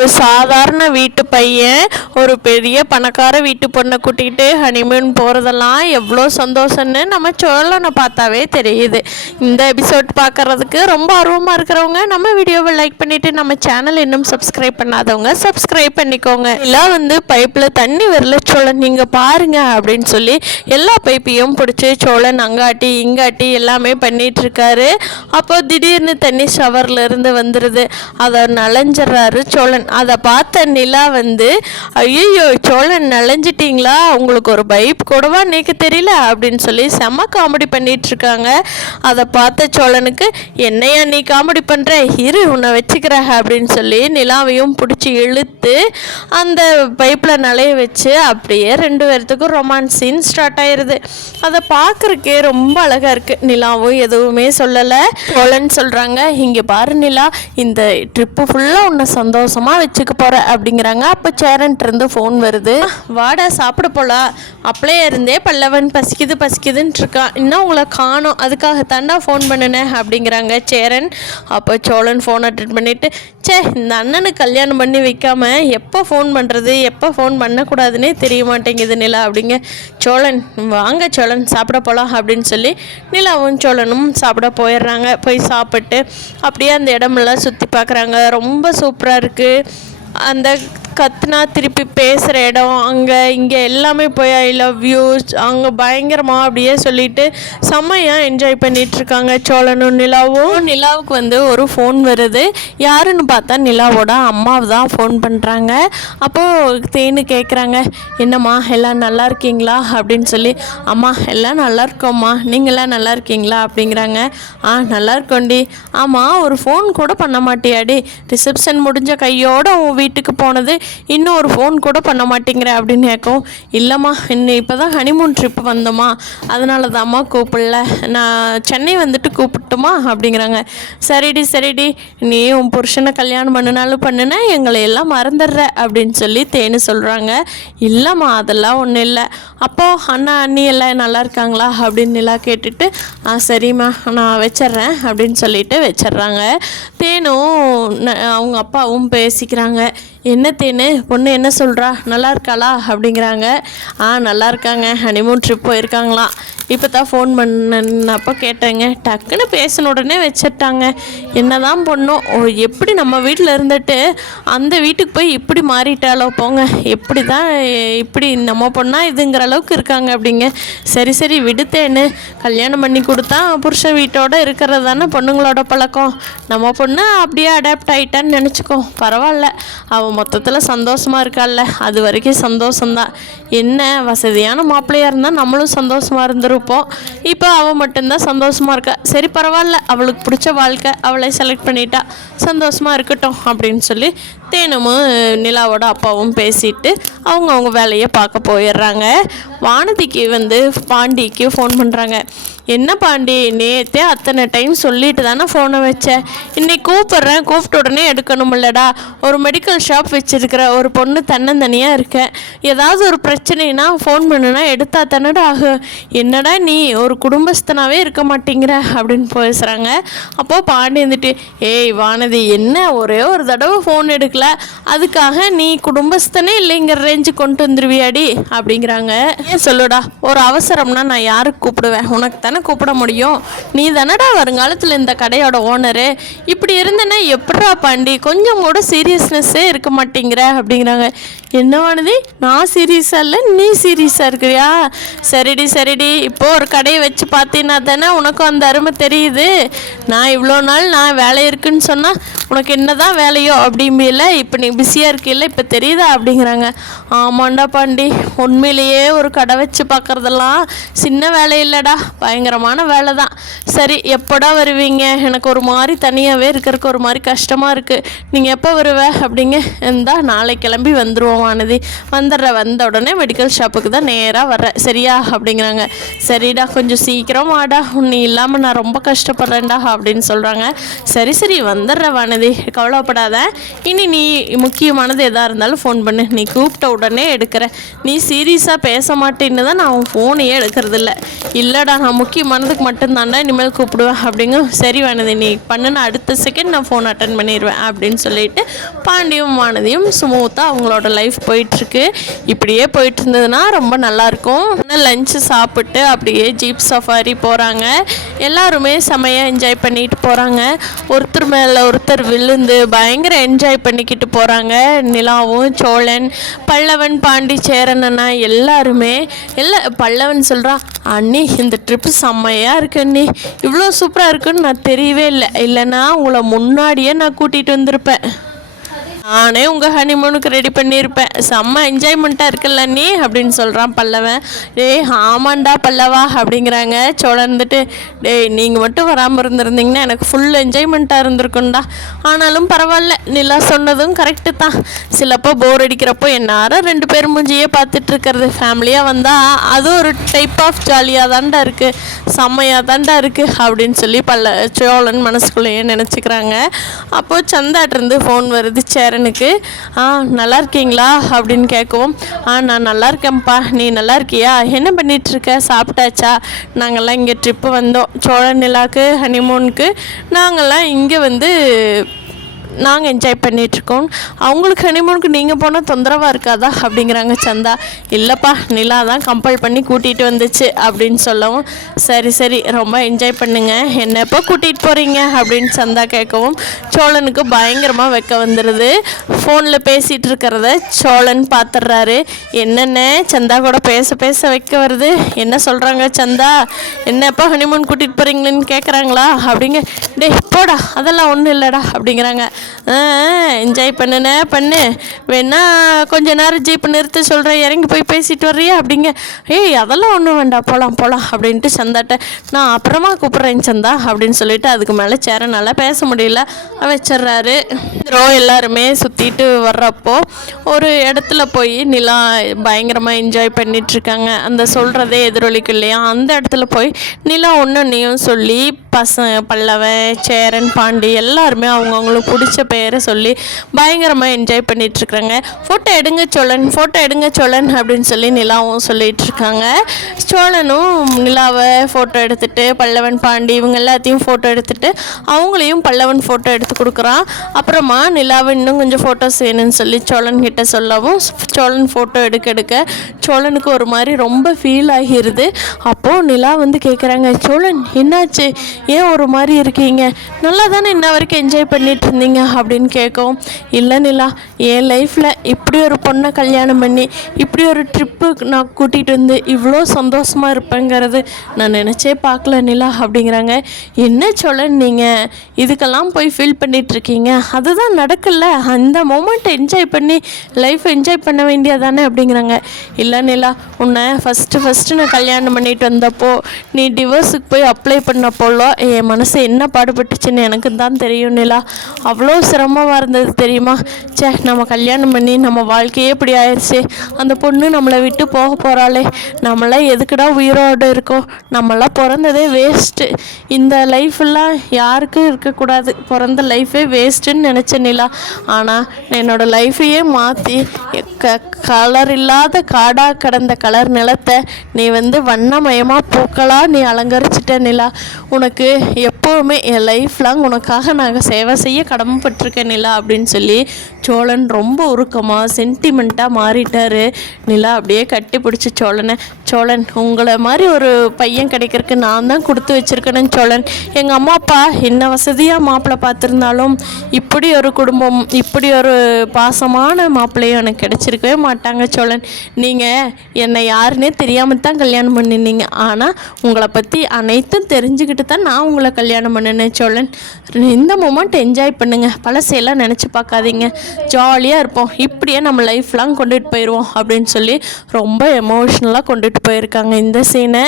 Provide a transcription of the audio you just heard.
ஒரு சாதாரண வீட்டு பையன் ஒரு பெரிய பணக்கார வீட்டு பொண்ணை கூட்டிகிட்டு ஹனிமூன் போகிறதெல்லாம் எவ்வளோ சந்தோஷம்னு நம்ம சோழனை பார்த்தாவே தெரியுது. இந்த எபிசோட் பார்க்குறதுக்கு ரொம்ப ஆர்வமாக இருக்கிறவங்க நம்ம வீடியோவை லைக் பண்ணிவிட்டு நம்ம சேனல் இன்னும் சப்ஸ்கிரைப் பண்ணாதவங்க சப்ஸ்கிரைப் பண்ணிக்கோங்க. எல்லாம் பைப்பில் தண்ணி வரல சோழன் நீங்கள் பாருங்க அப்படின்னு சொல்லி எல்லா பைப்பையும் பிடிச்சி சோழன் அங்காட்டி இங்காட்டி எல்லாமே பண்ணிகிட்ருக்காரு. அப்போ திடீர்னு தண்ணி ஷவரில் இருந்து வந்துடுது. அதை நனைஞ்சிட்றாரு சோழன். அதை பார்த்த நிலா ஐயோ சோழன் நனைஞ்சிட்டிங்களா, உங்களுக்கு ஒரு பைப் கூடவா இன்னைக்கு தெரியல அப்படின்னு சொல்லி செம்ம காமெடி பண்ணிட்டு இருக்காங்க. அதை பார்த்த சோழனுக்கு என்னையா நீ காமெடி பண்ணுற, இரு உன்னை வச்சுக்கிற அப்படின்னு சொல்லி நிலாவையும் பிடிச்சி இழுத்து அந்த பைப்பில் நலைய வச்சு அப்படியே ரெண்டு பேர்த்துக்கும் ரொமான்ஸ் சீன் ஸ்டார்ட் ஆயிடுது. அதை பார்க்குறக்கே ரொம்ப அழகாக இருக்குது. நிலாவும் எதுவுமே சொல்லலை. சோழன் சொல்கிறாங்க, இங்கே பாரு நிலா, இந்த ட்ரிப்பு ஃபுல்லாக உன்னை சந்தோஷமாக வச்சுக்க போகிற அப்படிங்கிறாங்க. அப்போ சேரன்ட்டு ஃபோன் வருது. வாடா சாப்பிட போகலாம், அப்படியே இருந்தே பல்லவன் பசிக்குதுன்னு இருக்கான், இன்னும் உங்களை காணோம், அதுக்காக தாண்டா ஃபோன் பண்ணினேன் அப்படிங்கிறாங்க சேரன். அப்போ சோழன் ஃபோன் அட்டெண்ட் பண்ணிவிட்டு, இந்த அண்ணனுக்கு கல்யாணம் பண்ணி வைக்காம எப்போ ஃபோன் பண்ணுறது எப்போ ஃபோன் பண்ணக்கூடாதுன்னே தெரிய மாட்டேங்குது நிலா அப்படிங்க. சோழன் வாங்க சோழன் சாப்பிட போகலாம் அப்படின்னு சொல்லி நிலாவும் சோழனும் சாப்பிட போயிடுறாங்க. போய் சாப்பிட்டு அப்படியே அந்த இடமெல்லாம் சுற்றி பார்க்குறாங்க. ரொம்ப சூப்பராக இருக்குது. அந்த கத்துனா திருப்பி பேசுகிற இடம் அங்கே இங்கே எல்லாமே போய் ஐ லவ் யூ அங்கே பயங்கரமாக அப்படியே சொல்லிட்டு செம்மையாக என்ஜாய் பண்ணிகிட்ருக்காங்க சோழனும் நிலாவும். நிலாவுக்கு ஒரு ஃபோன் வருது. யாருன்னு பார்த்தா நிலாவோட அம்மாவை தான் ஃபோன் பண்ணுறாங்க. அப்போது தேனு கேட்குறாங்க, என்னம்மா எல்லாம் நல்லா இருக்கீங்களா அப்படின்னு சொல்லி. அம்மா எல்லாம் நல்லா இருக்கோம்மா, நீங்களாம் நல்லா இருக்கீங்களா அப்படிங்கிறாங்க. நல்லா இருக்கோண்டி. ஆமாம் ஒரு ஃபோன் கூட பண்ண மாட்டியாடி, ரிசப்ஷன் முடிஞ்ச கையோடு உன் வீட்டுக்கு போனது, இன்னும் ஒரு ஃபோன் கூட பண்ண மாட்டேங்கிற அப்படின்னு கேட்கும். இல்லைம்மா இன்னும் இப்போ தான் ஹனிமூன் ட்ரிப் வந்தோம்மா, அதனால தான்ம்மா கூப்பிடல, நான் சென்னை கூப்பிட்டுமா அப்படிங்கிறாங்க. சரிடி நீ உன் புருஷனை கல்யாணம் பண்ணினாலும் பண்ணுனா எங்களை எல்லாம் மறந்துடுற அப்படின்னு சொல்லி தேனு சொல்கிறாங்க. இல்லைம்மா அதெல்லாம் ஒன்றும் இல்லை. அப்போது அண்ணா அண்ணி எல்லாம் நல்லா இருக்காங்களா அப்படின்னு நிலா கேட்டுட்டு, சரிம்மா நான் வச்சிட்றேன் அப்படின்னு சொல்லிட்டு வச்சிட்றாங்க. தேனும் அவங்க அப்பாவும் பேசிக்கிறாங்க. என்ன தேனு பொண்ணு என்ன சொல்கிறா, நல்லா இருக்காளா அப்படிங்கிறாங்க. நல்லா இருக்காங்க, ஹனிமூன் ட்ரிப் போயிருக்காங்களாம். இப்போ தான் ஃபோன் பண்ணப்போ கேட்டேங்க, டக்குன்னு பேசின உடனே வச்சிட்டாங்க. என்ன தான் பொண்ணும் எப்படி நம்ம வீட்டில் இருந்துட்டு அந்த வீட்டுக்கு போய் இப்படி மாறிட்டாலோ போங்க, எப்படி தான் இப்படி நம்ம பொண்ணா இதுங்கிற அளவுக்கு இருக்காங்க அப்படிங்க. சரி விடுத்தேன்னு கல்யாணம் பண்ணி கொடுத்தா புருஷன் வீட்டோட இருக்கிறது தானே பொண்ணுங்களோட பழக்கம், நம்ம பொண்ணு அப்படியே அடாப்ட் ஆகிட்டான்னு நினச்சிக்கோ, பரவாயில்ல, அவன் மொத்தத்தில் சந்தோஷமாக இருக்காள்ல, அது வரைக்கும் சந்தோஷம்தான். என்ன வசதியான மாப்பிள்ளையாக இருந்தால் நம்மளும் சந்தோஷமாக இருந்துருப்போம். இப்போ அவள் மட்டும்தான் சந்தோஷமாக இருக்கா. சரி பரவாயில்ல, அவளுக்கு பிடிச்ச வாழ்க்கை, அவளை செலக்ட் பண்ணிட்டா, சந்தோஷமாக இருக்கட்டும் அப்படின்னு சொல்லி தேனும் நிலாவோட அப்பாவும் பேசிட்டு அவங்க வேலையை பார்க்க போயிடுறாங்க. வானதிக்கு பாண்டிக்கு ஃபோன் பண்ணுறாங்க. என்ன பாண்டி, நேற்றே அத்தனை டைம் சொல்லிட்டு தானே ஃபோனை வச்சேன், இன்னைக்கு கூப்பிட்றேன், கூப்பிட்ட உடனே எடுக்கணுமில்லடா, ஒரு மெடிக்கல் ஷாப் வச்சுருக்கிற ஒரு பொண்ணு தன்னந்தனியாக இருக்கேன், ஏதாவது ஒரு பிரச்சனைனா ஃபோன் பண்ணுனா எடுத்தா தானடா ஆகும், என்னடா நீ ஒரு குடும்பஸ்தனாகவே இருக்க மாட்டேங்கிற அப்படின்னு பேசுகிறாங்க. அப்போது பாண்டி ஏய் வானதி, என்ன ஒரே ஒரு தடவை ஃபோன் எடுக்கல, அதுக்காக நீ குடும்பஸ்தனே இல்லைங்கிற ரேஞ்சு கொண்டு வந்துருவியாடி அப்படிங்கிறாங்க. ஏன் சொல்லுடா, ஒரு அவசரம்னா நான் யாருக்கு கூப்பிடுவேன், உனக்கு தானே கூப்பிட முடியும், நீ தானடா வருங்காலத்தில் இந்த கடையோட ஓனரு, இப்படி இருந்தேன்னா எப்படா பாண்டி கொஞ்சம் கூட சீரியஸ்னஸ்ஸே இருக்க மாட்டேங்கிற அப்படிங்கிறாங்க. என்னவானது, நான் சீரியஸாக இல்லை நீ சீரியஸாக இருக்கிறியா, சரிடி இப்போது ஒரு கடையை வச்சு பார்த்தீங்கன்னா தானே உனக்கும் அந்த அருமை தெரியுது, நான் இவ்வளோ நாள் நான் வேலை இருக்குன்னு சொன்னால் உனக்கு என்ன தான் வேலையோ அப்படிம்பில்ல, இப்போ நீ பிஸியாக இருக்கில்ல இப்போ தெரியுதா அப்படிங்கிறாங்க. ஆமாண்டா பாண்டி, உண்மையிலேயே ஒரு கடை வச்சு பார்க்குறதெல்லாம் சின்ன வேலை இல்லைடா, பயங்கரமான வேலை தான். சரி எப்போடா வருவீங்க, எனக்கு ஒரு மாதிரி தனியாகவே இருக்கிறதுக்கு ஒரு மாதிரி கஷ்டமாக இருக்குது, நீங்கள் எப்போ வருவ அப்படிங்க. நாளைக்கு கிளம்பி வந்துடுவோம் கேட்கவும் வானதி, வந்த உடனே மெடிக்கல் ஷாப்புக்கு தான் நேராக வர்றேன் சரியா அப்படிங்கிறாங்க. சரிடா கொஞ்சம் சீக்கிரம் வாடா, நீ இல்லாமல் நான் ரொம்ப கஷ்டப்படுறேன்டா அப்படின்னு சொல்கிறாங்க. சரி வந்துடுற வானதி, கவலைப்படாத. இனி நீ முக்கியமானது எதாக இருந்தாலும் ஃபோன் பண்ணு, நீ கூப்பிட்ட உடனே எடுக்கிறேன். நீ சீரியஸாக பேச மாட்டேன்னு தான் நான் ஃபோனையே எடுக்கிறதில்ல. இல்லைடா நான் முக்கியமானதுக்கு மட்டும்தான்டா இனிமேல் கூப்பிடுவேன் அப்படிங்க. சரி வானதி நீ பண்ணுன்னு அடுத்த செகண்ட் நான் ஃபோன் அட்டன் பண்ணிடுவேன் அப்படின்னு சொல்லிட்டு பாண்டியும் வானதியும் ஸ்மூத்தாக அவங்களோட லைஃப் போயிட்டுருக்கு. இப்படியே போயிட்டு இருந்ததுன்னா ரொம்ப நல்லாயிருக்கும். லஞ்சு சாப்பிட்டு அப்படியே ஜீப் சஃபாரி போகிறாங்க. எல்லாருமே செமையாக என்ஜாய் பண்ணிட்டு போகிறாங்க. ஒருத்தர் மேலே ஒருத்தர் விழுந்து பயங்கர என்ஜாய் பண்ணிக்கிட்டு போகிறாங்க. நிலாவும் சோழன் பல்லவன் பாண்டி சேரன் அண்ணா எல்லாருமே பல்லவன் சொல்கிறான், அண்ணி இந்த ட்ரிப்பு செம்மையாக இருக்கு அண்ணி, இவ்வளோ சூப்பராக இருக்குன்னு நான் தெரியவே இல்லைன்னா உங்களை முன்னாடியே நான் கூட்டிகிட்டு வந்திருப்பேன். நானே உங்கள் ஹனிமூனுக்கு ரெடி பண்ணியிருப்பேன். செம்ம என்ஜாய்மெண்ட்டாக இருக்குல்ல நீ அப்படின்னு சொல்கிறான் பல்லவன். டேய் ஆமாண்டா பல்லவா அப்படிங்கிறாங்க. சோழன் வந்துட்டு, டேய் நீங்கள் மட்டும் வராமல் இருந்திருந்தீங்கன்னா எனக்கு ஃபுல் என்ஜாய்மெண்ட்டாக இருந்திருக்கும்டா. ஆனாலும் பரவாயில்ல, நிலா சொன்னதும் கரெக்டு தான். சிலப்போ போர் அடிக்கிறப்போ என்னாரும் 2 பேர் மூஞ்சியே பார்த்துட்டு இருக்கிறது. ஃபேமிலியாக வந்தால் அது ஒரு டைப் ஆஃப் ஜாலியாக தாண்டா இருக்குது, செம்மையாக தாண்டா இருக்குது அப்படின்னு சொல்லி சோழன் மனசுக்குள்ளேயே நினச்சிக்கிறாங்க. அப்போது சந்தாட்டிருந்து ஃபோன் வருது சேரனுக்கு. நல்லா இருக்கீங்களா அப்படின்னு கேட்கவும், நான் நல்லா இருக்கேன்ப்பா, நீ நல்லா இருக்கியா, என்ன பண்ணிகிட்ருக்க, சாப்பிட்டாச்சா? நாங்கள்லாம் இங்கே ட்ரிப்பு வந்தோம், சோழன் நிலாவுக்கு ஹனிமூனுக்கு. நாங்கள்லாம் இங்கே நாங்கள் என்ஜாய் பண்ணிகிட்ருக்கோம். அவங்களுக்கு ஹனிமூனுக்கு நீங்கள் போனால் தொந்தரவாக இருக்காதா அப்படிங்கிறாங்க சந்தா. இல்லைப்பா நிலா தான் கம்பல் பண்ணி கூட்டிகிட்டு வந்துச்சு அப்படின்னு சொல்லவும், சரி ரொம்ப என்ஜாய் பண்ணுங்க, என்ன எப்போ கூட்டிகிட்டு போகிறீங்க அப்படின்னு சந்தா கேட்கவும் சோழனுக்கு பயங்கரமாக வெக்க வந்துடுது. ஃபோனில் பேசிகிட்டு இருக்கிறத சோழன் பார்த்துட்றாரு. என்னென்ன சந்தா கூட பேச வைக்க வருது, என்ன சொல்கிறாங்க சந்தா, என்ன எப்போ ஹனிமூன் கூட்டிகிட்டு போகிறீங்களேன்னு கேட்குறாங்களா அப்படிங்க. டே போடா அதெல்லாம் ஒன்றும் இல்லைடா அப்படிங்கிறாங்க. என்ஜாய் பண்ணு வேணா கொஞ்ச நேரம் ஜீப் நிறுத்த சொல்கிறேன், இறங்கி போய் பேசிட்டு வர்றியா அப்படிங்க. அதெல்லாம் ஒன்றும் வேண்டாம், போகலாம் அப்படின்ட்டு சந்தாட்ட, நான் அப்புறமா கூப்பிட்றேன் சந்தா அப்படின்னு சொல்லிட்டு அதுக்கு மேலே சேரனால் பேச முடியல வச்சிட்றாரு. எல்லாருமே சுற்றிட்டு வர்றப்போ ஒரு இடத்துல போய் நிலா பயங்கரமாக என்ஜாய் பண்ணிகிட்ருக்காங்க. அந்த சொல்கிறதே எதிரொலிக்கு இல்லையா, அந்த இடத்துல போய் நிலா ஒன்றையும் சொல்லி பல்லவன் சேரன் பாண்டி எல்லாருமே அவங்கவுங்களுக்கு பிடிச்ச பேரை சொல்லி பயங்கரமாக என்ஜாய் பண்ணிகிட்ருக்குறாங்க. ஃபோட்டோ எடுங்க சோழன் அப்படின்னு சொல்லி நிலாவும் சொல்லிகிட்ருக்காங்க. சோழனும் நிலாவை ஃபோட்டோ எடுத்துகிட்டு பல்லவன் பாண்டி இவங்க எல்லாத்தையும் ஃபோட்டோ எடுத்துகிட்டு அவங்களையும் பல்லவன் ஃபோட்டோ எடுத்து கொடுக்குறான். அப்புறமா நிலாவை இன்னும் கொஞ்சம் ஃபோட்டோஸ் வேணும்னு சொல்லி சோழன் கிட்ட சொல்லவும் சோழன் ஃபோட்டோ எடுக்க சோழனுக்கு ஒரு மாதிரி ரொம்ப ஃபீல் ஆகிருது. அப்போது நிலா கேட்குறாங்க, சோழன் என்னாச்சு, ஏன் ஒரு மாதிரி இருக்கீங்க, நல்லா தானே இன்ன வரைக்கும் என்ஜாய் பண்ணிட்டு இருந்தீங்க அப்படின்னு கேட்கவும், இல்லை நிலா என் லைஃப்பில் இப்படி ஒரு பொண்ணை கல்யாணம் பண்ணி இப்படி ஒரு ட்ரிப்பு நான் கூட்டிகிட்டு வந்து இவ்வளோ சந்தோஷமாக இருப்பேங்கிறது நான் நினச்சே பார்க்கல நிலா அப்படிங்கிறாங்க. என்ன சோழன் நீங்கள் இதுக்கெல்லாம் போய் ஃபீல் பண்ணிகிட்ருக்கீங்க, அதுதான் நடக்கல, அந்த மொமெண்ட்டை என்ஜாய் பண்ணி லைஃப்பை என்ஜாய் பண்ண வேண்டியதானே அப்படிங்கிறாங்க. இல்லை நிலா உன்னை ஃபஸ்ட்டு நான் கல்யாணம் பண்ணிட்டு வந்தப்போ நீ டிவோர்ஸுக்கு போய் அப்ளை பண்ணப்போலோ என் மனசு என்ன பாடுபட்டுச்சுன்னு எனக்கு தான் தெரியும் நிலா, அவ்வளோ சிரமமாக இருந்தது தெரியுமா. நம்ம கல்யாணம் பண்ணி நம்ம வாழ்க்கையே இப்படி ஆயிடுச்சு, அந்த பொண்ணு நம்மளை விட்டு போக போகிறாளே, நம்மளாம் எதுக்குடா உயிரோடு இருக்கோம், நம்மளாம் பிறந்ததே வேஸ்ட்டு, இந்த லைஃப்லாம் யாருக்கும் இருக்கக்கூடாது, பிறந்த லைஃபே வேஸ்ட்டுன்னு நினச்ச நிலா. ஆனால் என்னோடய லைஃப்பையே மாற்றி கலர் இல்லாத காடாக கிடந்த கலர் நிலத்தை நீ வண்ணமயமாக பூக்களாக நீ அலங்கரிச்சிட்ட நிலா. உனக்கு எப்போவுமே என் லைஃப் லாங் உனக்காக நாங்கள் சேவை செய்ய கடமைப்பட்டிருக்கேன் நிலா அப்படின்னு சொல்லி சோழன் ரொம்ப உருக்கமாக சென்டிமெண்ட்டாக மாறிட்டார். நிலா அப்படியே கட்டி பிடிச்சி சோழன் உங்களை மாதிரி ஒரு பையன் கிடைக்கிறதுக்கு நான் தான் கொடுத்து வச்சுருக்கேன்னு சோழன். எங்கள் அம்மா அப்பா என்ன வசதியாக மாப்பிள்ளை பார்த்துருந்தாலும் இப்படி ஒரு குடும்பம் இப்படி ஒரு பாசமான மாப்பிள்ளையும் எனக்கு கிடைச்சிருக்கவே மாட்டாங்க சோழன். நீங்கள் என்னை யாருன்னே தெரியாமல் தான் கல்யாணம் பண்ணினீங்க, ஆனால் உங்களை பற்றி அனைத்தும் தெரிஞ்சுக்கிட்டு தான் நான் உங்களை கல்யாணம் பண்ணினேன் சோழன். இந்த மொமெண்ட் என்ஜாய் பண்ணுங்கள், பழசையெல்லாம் நினச்சி பார்க்காதீங்க, ஜாலியாக இருப்போம், இப்படியே நம்ம லைஃப் லாங் கொண்டுட்டு போயிடுவோம் அப்படின்னு சொல்லி ரொம்ப எமோஷ்னலாக கொண்டுட்டு போயிருக்காங்க இந்த சீனை.